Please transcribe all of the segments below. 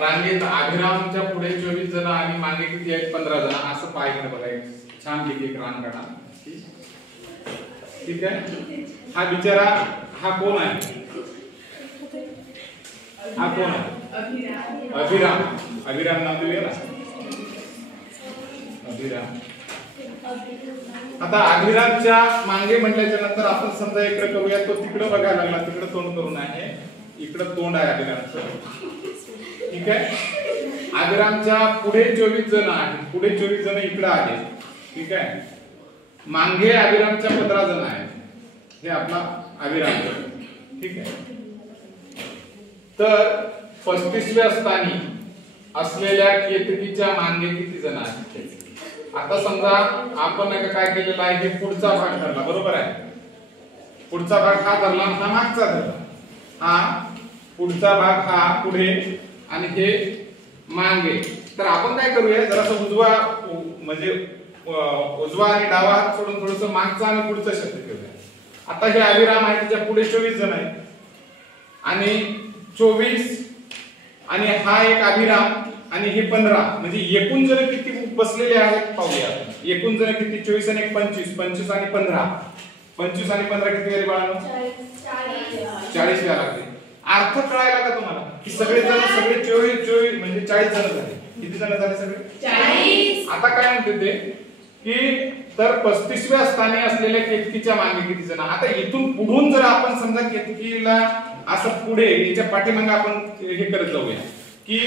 रांगेत अभिरामच्या पुढे 24 जण आणि मागे किती आहेत 15 जण असं पाहिजे बघा. एक छान पैकी एक रांग काढा. ठीक आहे. हा बिचारा हा कोण आहे? हा कोण आहे? अभिराम. अभिराम नाव दिले ना. अभिराम. आता अभिरामच्या मागे म्हटल्याच्या नंतर आपण समजा इकडे करूया. तो तिकडे बघायला लागला. तिकडे तोंड करून आहे. इकडे तोंड आहे अभिरामचं. ठीक आहे. अभिरामच्या पुढे 24 जण आहेत. पुढे 24 जण इकडे आले. ठीक आहे. मागे अभिरामच्या 15 जण आहेत. हे आपला अभिराम. ठीक आहे. तर 35व्या स्थानी असलेल्या केतकीच्या मागे किती जण आहेत? आता समजा आपण काय केलेलं आहे, हे पुढचा भाग धरला. बरोबर आहे. पुढचा भाग हा धरला, हा मागचा धरला. हा पुढचा भाग हा पुढे आणि हे मागे. तर आपण काय करूया, जरासं उजवा म्हणजे उजवा आणि डावा हात सोडून थोडस मागचा आणि पुढचा शब्द घेऊया. आता हे अभिराम आहे, त्याच्या पुढे 24 जण आहेत आणि 24 आणि हा एक अभिराम आणि हे 15 म्हणजे एकूण जण किती बसलेले आहेत पाहूया. एकूण जण किती? 24 आणि 25. 25 आणि 15. 25 आणि 15 किती झाले बाळांनो? 40 वेळा लागते. अर्थ कळायला का तुम्हाला की सगळे जण सगळे 24 म्हणजे 40 जण झाले. किती जण झाले सगळे? 40. आता काय म्हणते ते की तर 35व्या स्थानी असलेल्या केतकीच्या मागे किती जण? आता इथून पुढून जर आपण समजा केतकीला असं पुढे याच्या पाठीमागे आपण हे करत जाऊया की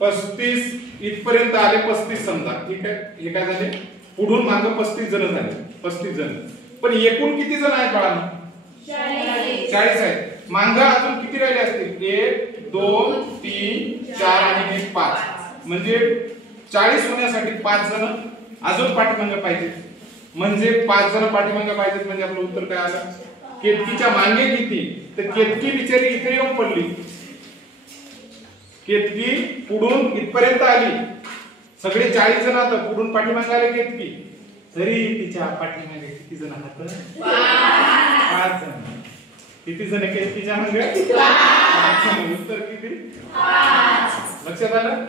35 इथपर्यंत आले. 35 समजा. ठीक आहे. हे काय झाले? पुढून मागे 35 जण झाले. 35 जण. पण एकूण किती जण आहेत बाळांनो? 40 आहेत. मांगा अजून किती राहिले असतील? 1 2 3 4 आणि हे 5 म्हणजे 40 होण्यासाठी 5 जण अजून पाठीमागे पाहिजे. म्हणजे 5 जण पाठीमागे पाहिजेत. म्हणजे आपलं उत्तर काय आलं? केतकीच्या मागे किती? तर केतकी बिचारी इथे येऊन पडली. केतकी पुढून इथपर्यंत आली. सगळे 40 जण आता पुढून पाठीमागे आले केतकी. तरी तिच्या पाठीमागे किती जण आहात? 5 जण. किती जण केतकीच्या मागे? 5 जण. उत्तर किती? 5. लक्षात आलं?